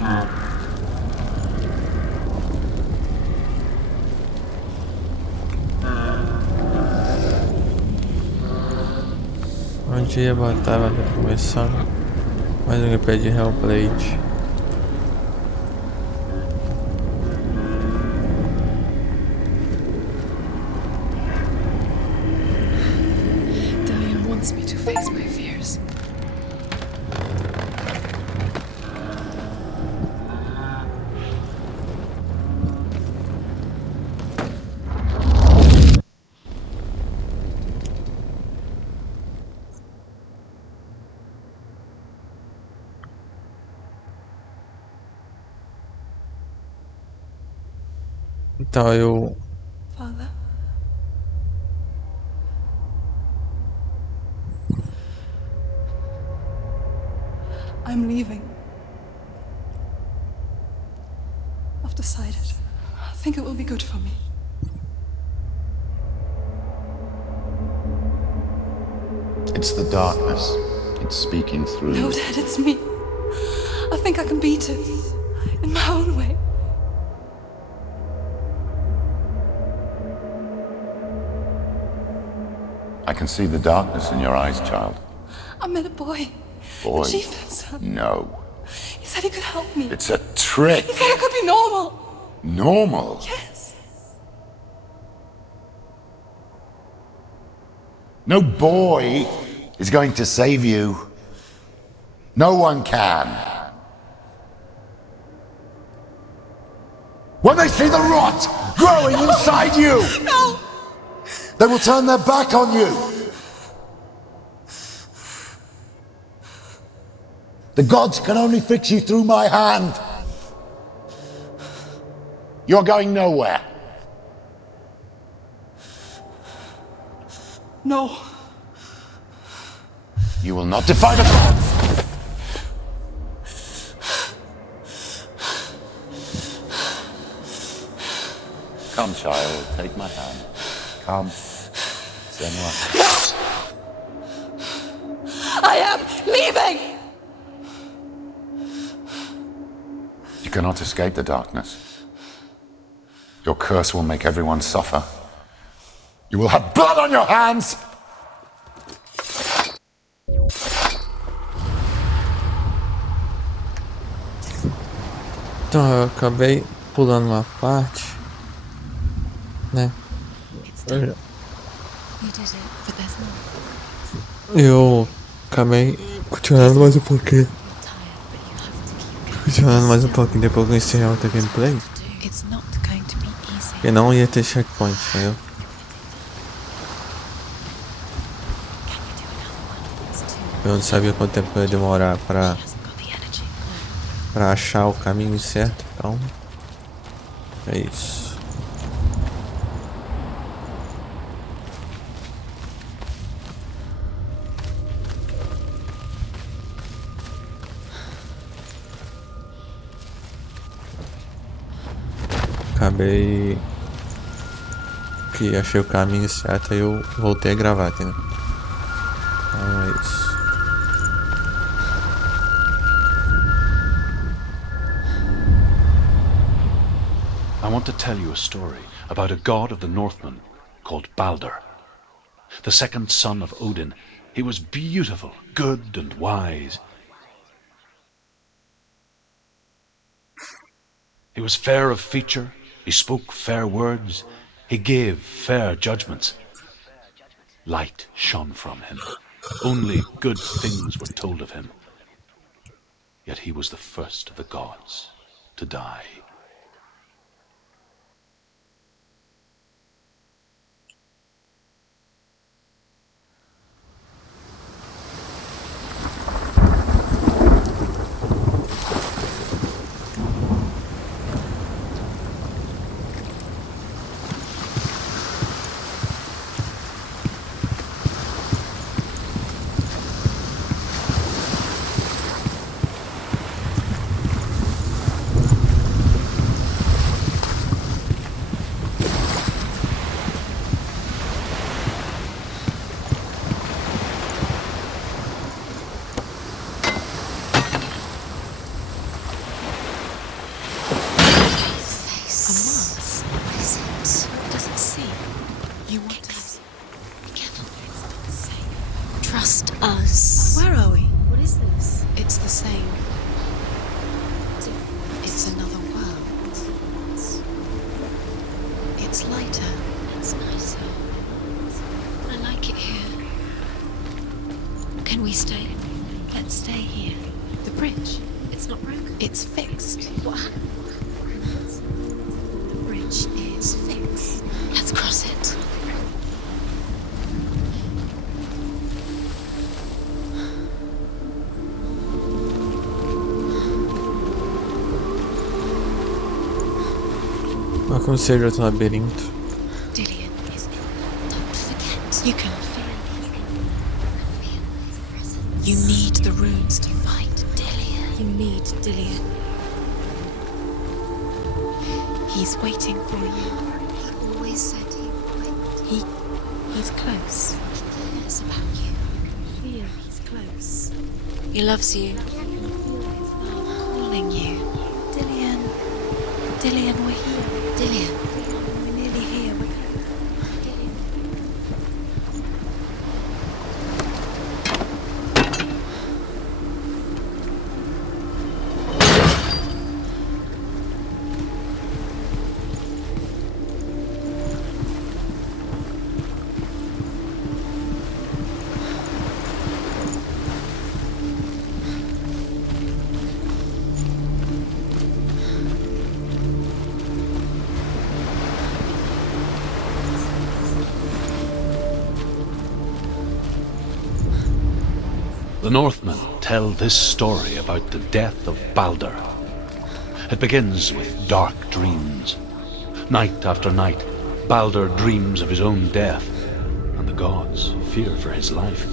Bom dia, boa tarde, vai começando mais um gameplay de Hellblade. Dillion wants me to face my fears. Então eu Father? I'm leaving. I've decided. I think it will be good for me. It's the darkness. It's speaking through No, you. Dad, it's me. I think I can beat it. In my own way. I can see the darkness in your eyes, child. I met a boy. Boy. The chieftain's son. No. He said he could help me. It's a trick. He said I could be normal. Normal. Yes. No boy is going to save you. No one can. When they see the rot growing inside you, No! they will turn their back on you. The gods can only fix you through my hand. You're going nowhere. No. You will not defy the gods. Come, child, take my hand. Come. Senua. I am leaving! You cannot escape the darkness. Your curse will make everyone suffer. You will have blood on your hands! Então eu acabei pulando uma parte, né? Eu acabei continuando mais um pouquinho. Continuando mais um pouquinho depois que eu encerrar outra gameplay. E não ia ter checkpoint, entendeu? Eu não sabia quanto tempo eu ia demorar pra achar o caminho certo, então é isso. Acabei que achei o caminho certo e eu voltei a gravar, entendeu? Então é isso. I want to tell you a story about a god of the Northmen called Baldur. The second son of Odin, he was beautiful, good and wise. He was fair of feature, he spoke fair words, he gave fair judgments. Light shone from him. Only good things were told of him. Yet he was the first of the gods to die. bridge. It's not broken. It's fixed. What happened? The bridge is fixed. Let's cross it. Eu aconselho outro labirinto. Dillian is ill. Don't forget. You can feel his presence. You need the runes to fight Dillian. You need Dillian. He's waiting for you. He always said he would. He's close. He cares about you. I feel he's close. He loves you. I can feel his love calling you. Dillian. Dillian, we're here. Dillian. We're nearly here. We're close. Dillian. The Northmen tell this story about the death of Baldur. It begins with dark dreams. Night after night, Baldur dreams of his own death, and the gods fear for his life.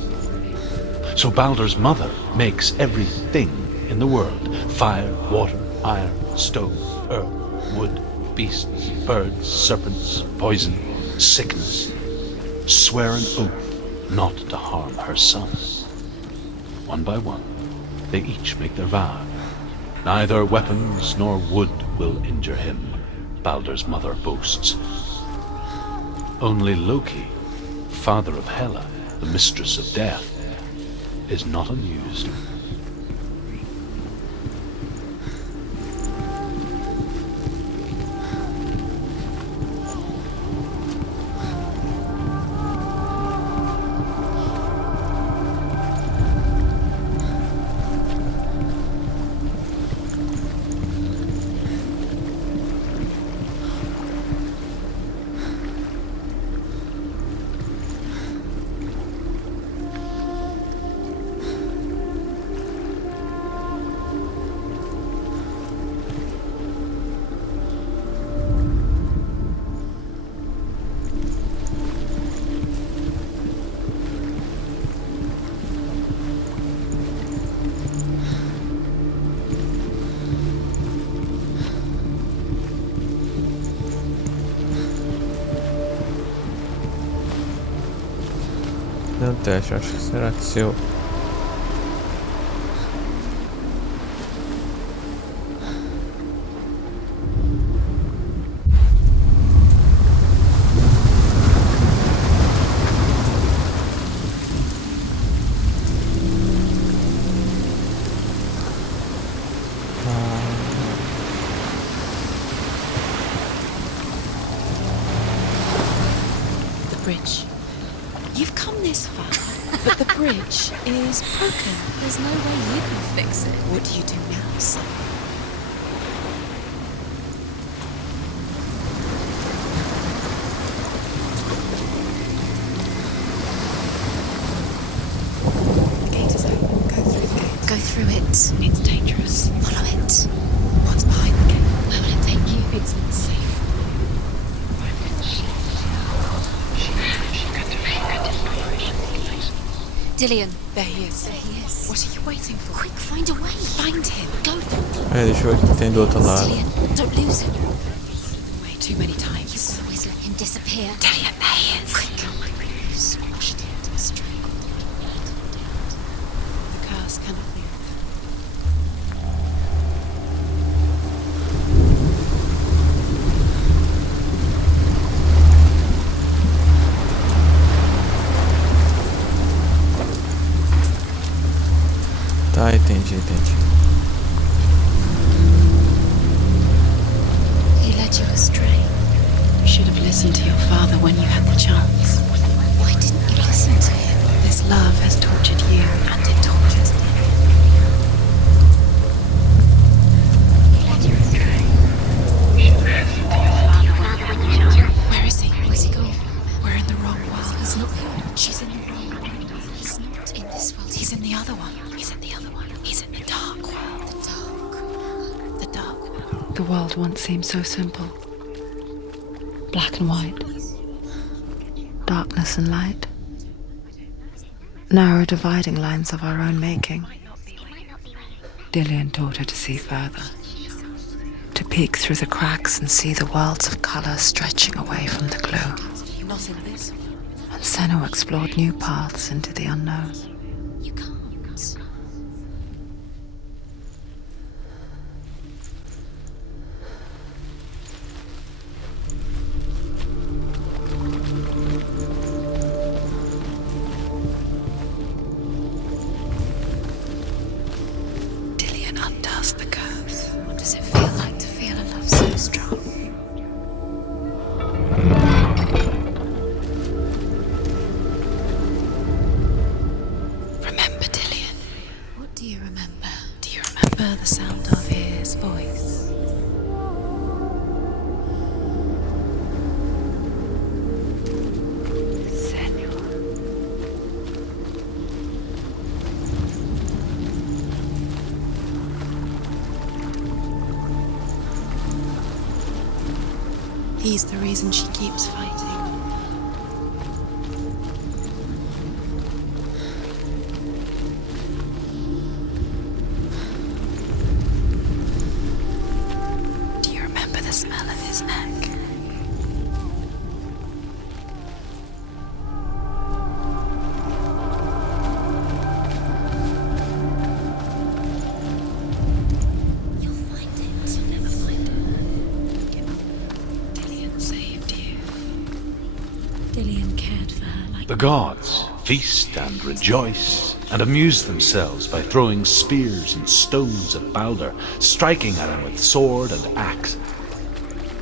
So Baldur's mother makes everything in the world: fire, water, iron, stone, earth, wood, beasts, birds, serpents, poison, sickness, swear an oath not to harm her son. One by one, they each make their vow. Neither weapons nor wood will injure him, Baldur's mother boasts. Only Loki, father of Hela, the mistress of death, is not amused. Não teste, acho que será que se eu... The bridge. You've come this far, but the bridge is broken. There's no way you can fix it. What do you do now, son? The gate is open. Go through the gate. Go through it. It's dangerous. Follow it. What's behind the gate? Where will it take you? It's not safe. Dillian, there he is. There he is. What are you waiting for? Quick, find a way. Find him. Go. Deixa eu ver o que tem do outro lado. Dillian, don't lose him. Way too many times. You always let him disappear. Dillian, there he is. Quick. You squashed it. Strangled it. The curse cannot be. Tá, entendi. He led you astray. You should have listened to your father when you had the chance. Why didn't you listen to him? This love has tortured you, and it tortures him. The world once seemed so simple. Black and white. Darkness and light. Narrow dividing lines of our own making. Dillian taught her to see further. To peek through the cracks and see the worlds of colour stretching away from the gloom. Not in this. And Senua explored new paths into the unknown. You can't. Dillian undoes the curse. What does it feel like to feel a love so strong? Remember, Dillian. What do you remember? Do you remember the sound of his voice? Senua. He's the reason she keeps fighting. Do you remember the smell of his neck? You'll find it. You'll never find it. Dillian saved you. Dillian cared for her like The gods feast and rejoice and amuse themselves by throwing spears and stones at Baldur, striking at him with sword and axe.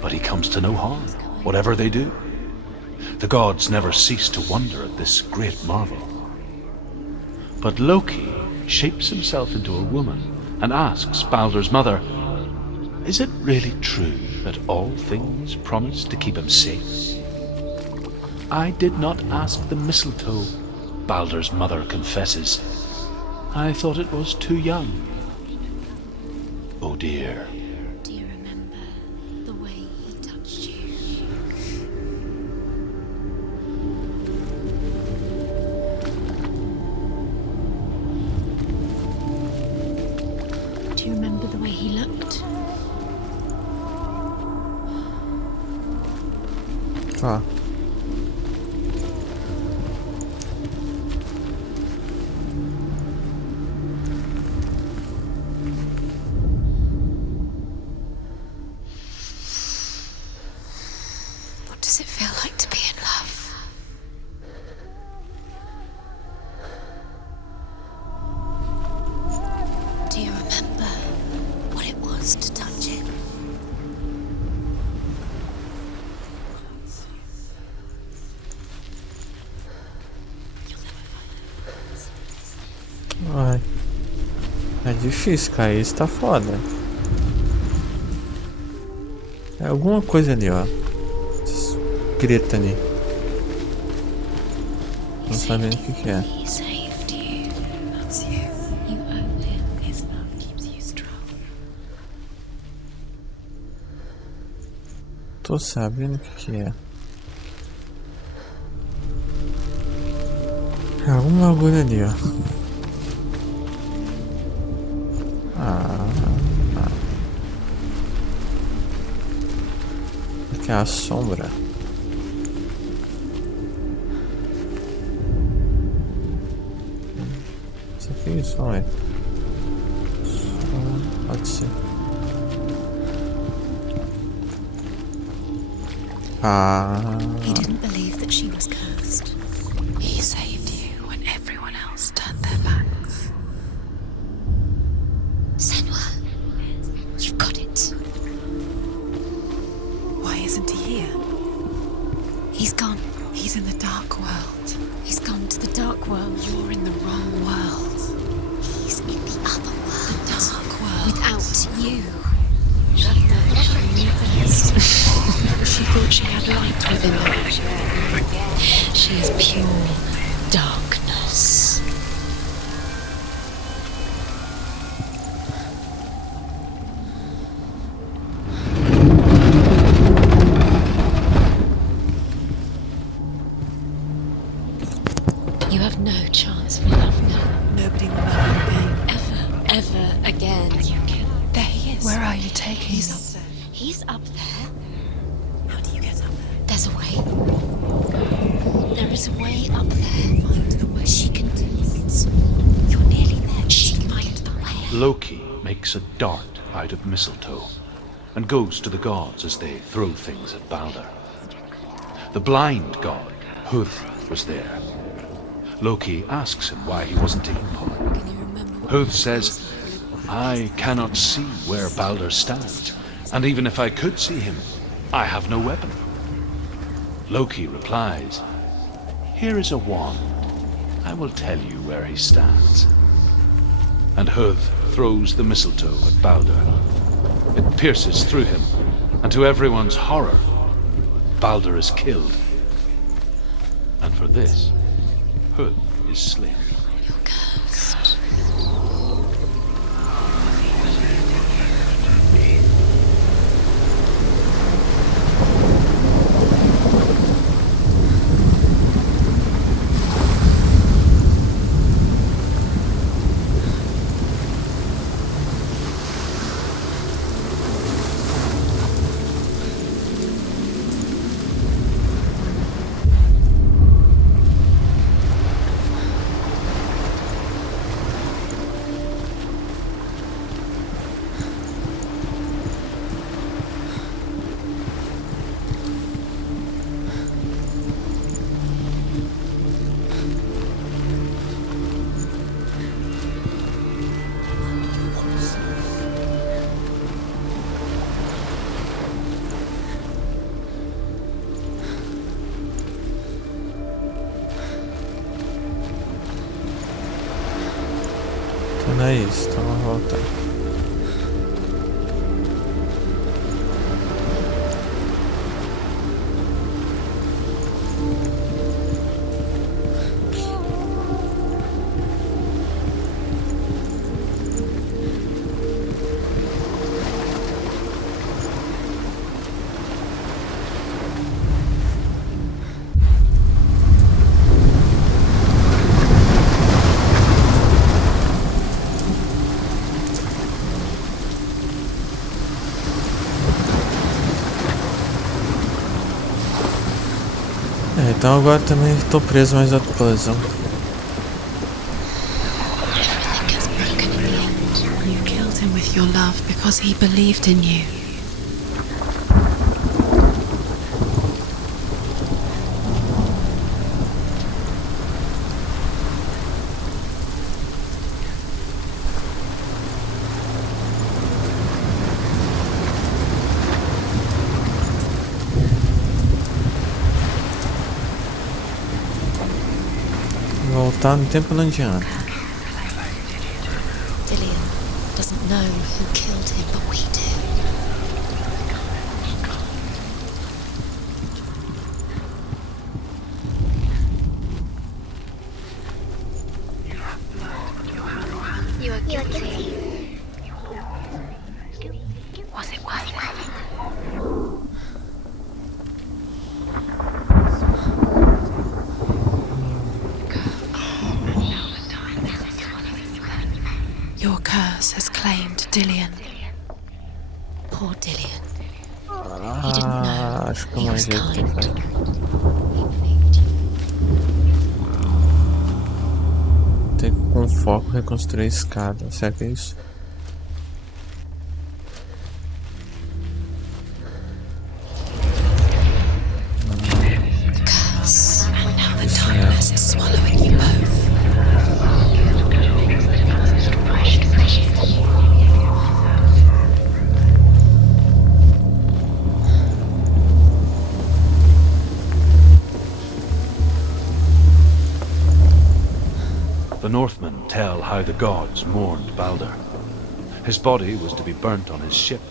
But he comes to no harm, whatever they do. The gods never cease to wonder at this great marvel. But Loki shapes himself into a woman and asks Baldur's mother, "Is it really true that all things promise to keep him safe?" "I did not ask the mistletoe," Baldur's mother confesses. "I thought it was too young." Oh dear. Do you remember the way he touched you? Do you remember the way he looked? Ah. What does it feel like to be in love? Do you remember what it was to touch him? Ai. É difícil, cara. Isso tá foda. É alguma coisa ali, ó. Grita ali. Não sabendo o que é. He saved you. That's you. You owe him. His love keeps you strong. Tô sabendo o que é. É algum bagulho ali, ó. Aqui é a sombra. Isso aqui só é. Pode ser. He didn't believe that she was cursed. He saved you when everyone else turned their backs. Senua, you've got it. Why isn't he here? He's gone. He's in the dark world. He's gone to the dark world. You're in the wrong world. He's in the other world. The dark world. Without you. She thought she had light within her. She is pure darkness. again. There he is. Where are you taking He's me? up there. He's up there. How do you get up there? There's a way. There is a way up there. Find the way. She can do it. You're nearly there. She can find the way. Loki makes a dart out of mistletoe and goes to the gods as they throw things at Balder. The blind god, Huth, was there. Loki asks him why he wasn't taking part. Can you remember? Huth says, I cannot see where Balder stands, and even if I could see him, I have no weapon. Loki replies, here is a wand. I will tell you where he stands. And Huth throws the mistletoe at Balder. It pierces through him, and to everyone's horror, Balder is killed. And for this, Huth is slain. You're cursed. Então não é isso, então vamos voltar. Então agora também estou preso mais outro puzzle. Everything has broken in the end. You killed him with your love because he believed in you. Voltar no tempo não adianta. Dillian doesn't know who killed him, but we do. You are guilty. Was it worth it? Your curse has claimed Dillian. Poor Dillian. He didn't know. Acho que He é mais was jeito de kind. fazer. Tem que com foco reconstruir a escada. Será que é isso? The curse. And now the darkness is swallowing you both. The Northmen tell how the gods mourned Balder. His body was to be burnt on his ship,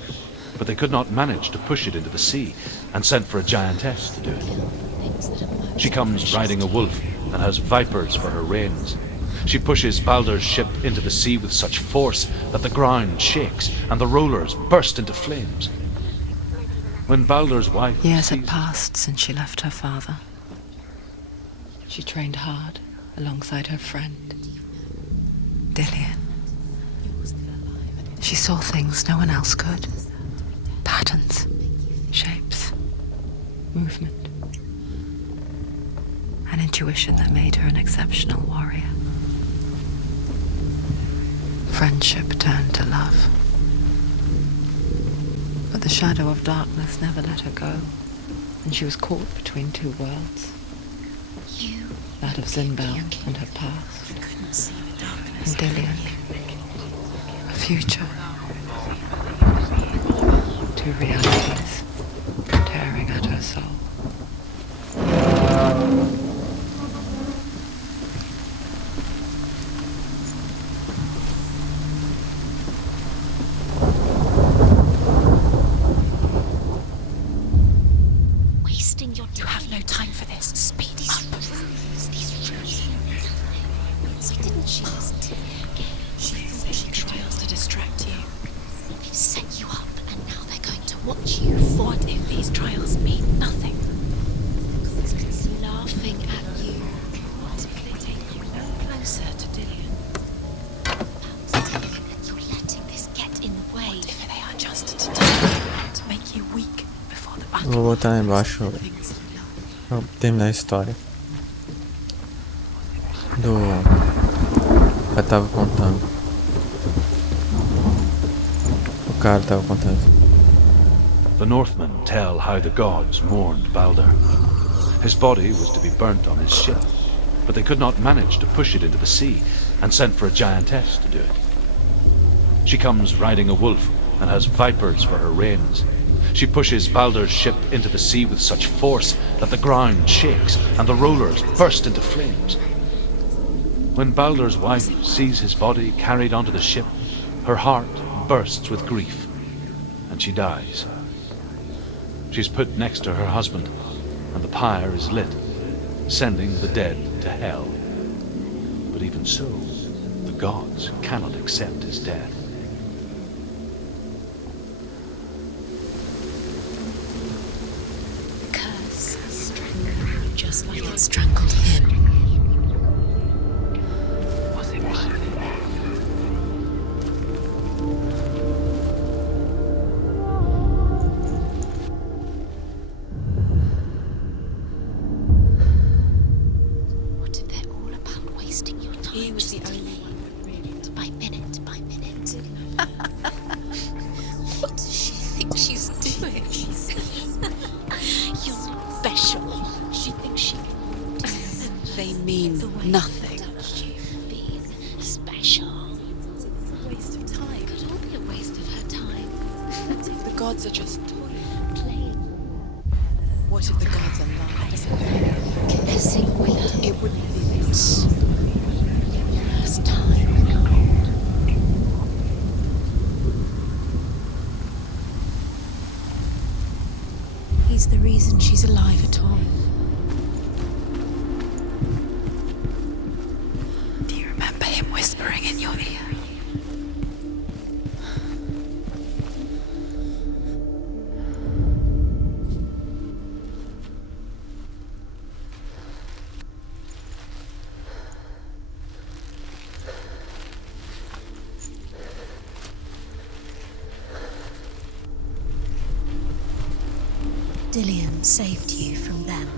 but they could not manage to push it into the sea, and sent for a giantess to do it. She comes riding a wolf and has vipers for her reins. She pushes Balder's ship into the sea with such force that the ground shakes and the rollers burst into flames. When Balder's wife Years had sees passed since she left her father. She trained hard alongside her friend, Dillian. She saw things no one else could. Patterns, shapes, movement. An intuition that made her an exceptional warrior. Friendship turned to love. But the shadow of darkness never let her go, and she was caught between two worlds. That of Zinbel and her past, and Dillian, a future. Two realities tearing at her soul. You have no time for this. Speedy. So didn't she listen to you? She thought she could trials to distract you. They've set you up, and now they're going to watch you. What if these trials mean nothing? Laughing at you. What if they take you closer to Dillian? You're letting this get in the way. What if they are just to make you weak before the battle? Vou botar embaixo pra terminar a história do eu tava contando. O cara tava contando. The Northmen tell how the gods mourned Balder. His body was to be burnt on his ship, but they could not manage to push it into the sea, and sent for a giantess to do it. She comes riding a wolf and has vipers for her reins. She pushes Balder's ship into the sea with such force that the ground shakes and the rollers burst into flames. When Balder's wife sees his body carried onto the ship, her heart bursts with grief, and she dies. She's put next to her husband, and the pyre is lit, sending the dead to hell. But even so, the gods cannot accept his death. The curse has strangled you just like it strangled him. Nothing. Special. It's a waste of time. It could all be a waste of her time. What if the gods are just playing? What if the gods are lying? Messing with her. It wouldn't be this. First time. He's the reason she's alive at all. Whispering in your ear. Dillian saved you from them.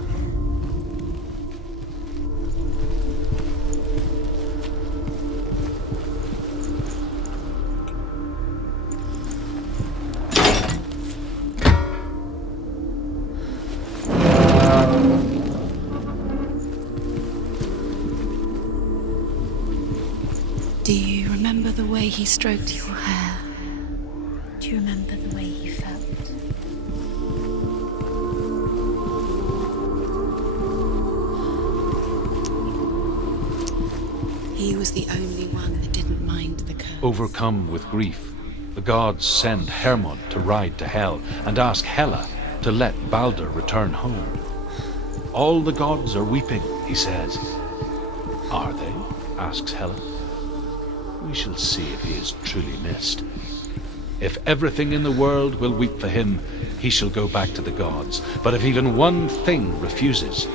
Do you remember the way he stroked your hair? Do you remember the way he felt? He was the only one that didn't mind the curse. Overcome with grief, the gods send Hermod to ride to Hell and ask Hela to let Balder return home. All the gods are weeping, he says. Are they? Asks Hela. We shall see if he is truly missed. If everything in the world will weep for him, he shall go back to the gods. But if even one thing refuses,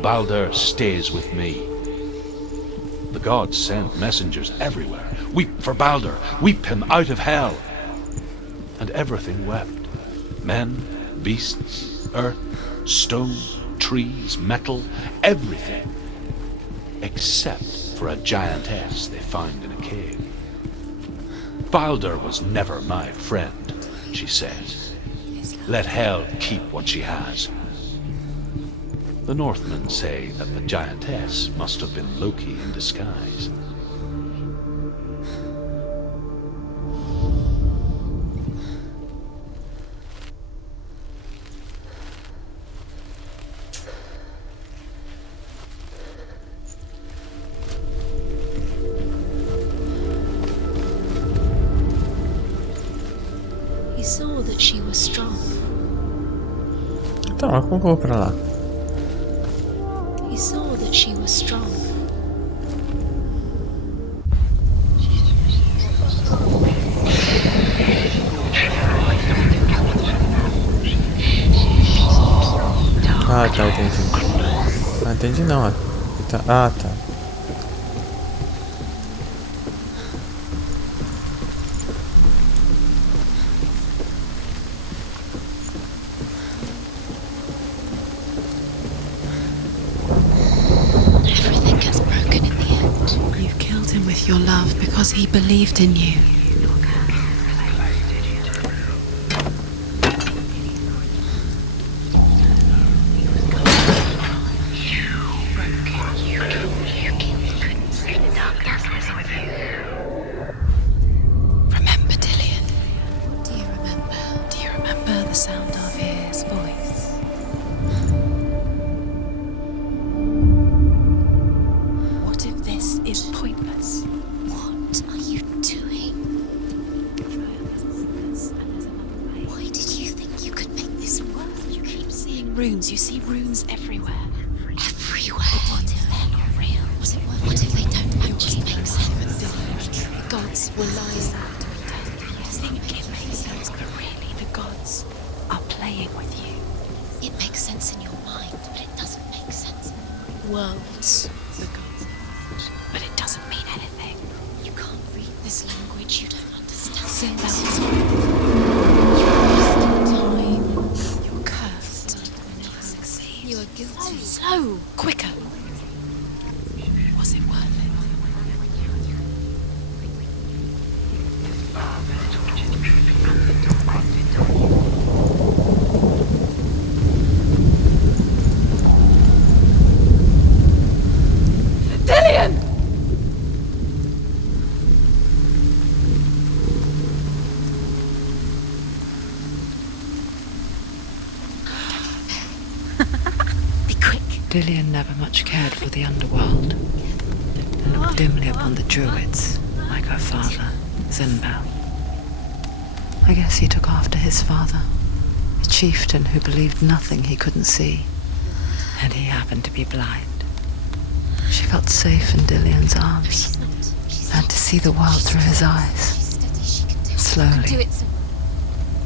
Balder stays with me. The gods sent messengers everywhere. Weep for Baldur, weep him out of hell. And everything wept. Men, beasts, earth, stone, trees, metal, everything. Except for a giantess they found in a cave. Baldur was never my friend, she says. Let hell keep what she has. The Northmen say that the giantess must have been Loki in disguise. He saw that she was strong. Então, como eu vou pra lá? He saw that she was strong. Ah, tá, entendi. Ah, entendi não, Ah, tá. Everything gets broken in the end. You killed him with your love because he believed in you. Remember, Dillian? What do you remember? Do you remember the sound of his voice? What if this is pointless? What are you doing? Why did you think you could make this work? You keep seeing runes. You see runes everywhere. Everywhere. But what if they're not real? What if they don't actually make sense? The gods were lying. You think it makes sense, but really the gods are playing with you. It makes sense in your mind, but it doesn't make sense in the worlds. The gods, but it doesn't mean anything. You can't read this language. You don't understand. Sinbad is time. You're cursed. You'll never succeed. You are guilty. So quicker. Was it worth it? Dillian! Be quick. Dillian never much cared for the underworld, and looked dimly upon the druids, like her father, Zinbel. I guess he took after his father, a chieftain who believed nothing he couldn't see, and he happened to be blind. She felt safe in Dillian's arms, and to see the world through his eyes. Slowly,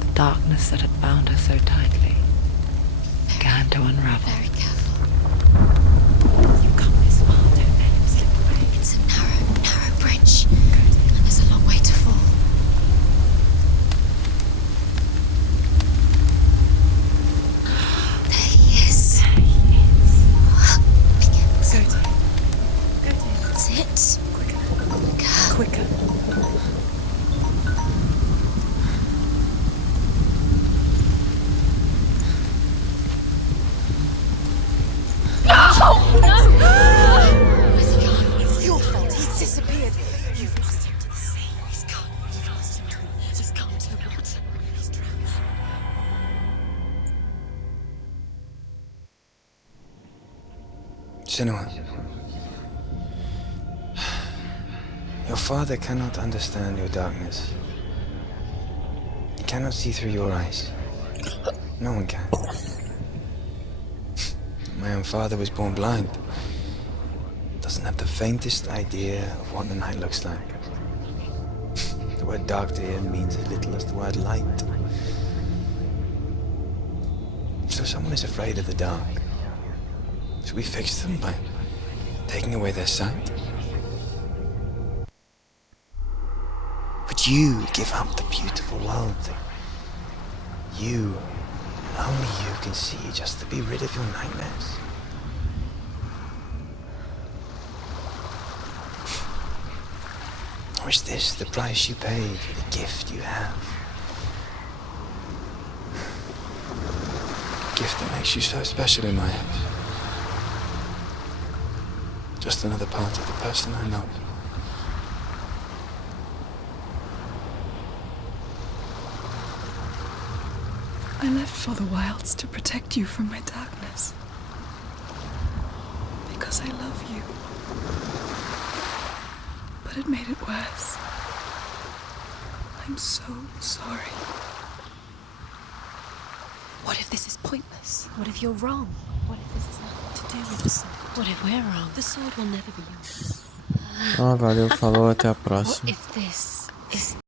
the darkness that had bound her so tightly began to unravel. Very careful. You've come this far, don't let him slip away. It's a narrow bridge, and there's a long way to fall. There he is. Be careful. Go to him. That's it. Quicker. Quicker. Where's he gone? It's your fault. He's disappeared. You've lost him to the sea. He's gone. You've lost him to the He's gone to the water. He's drowned. Senua, your father cannot understand your darkness. He cannot see through your eyes. No one can. My own father was born blind. Doesn't have the faintest idea of what the night looks like. The word dark to him means as little as the word light. So someone is afraid of the dark. Should we fix them by taking away their sight? you give up the beautiful world that you, and only you can see, just to be rid of your nightmares. Or is this the price you pay for the gift you have? A gift that makes you so special in my eyes. Just another part of the person I love. I left for the wilds to protect you from my darkness. Because I love you. But it made it worse. I'm so sorry. What if this is pointless? What if you're wrong? What if this has nothing to do with the sword? What if we're wrong? The sword will never be yours. Valeu, falou, até a What próxima. if this is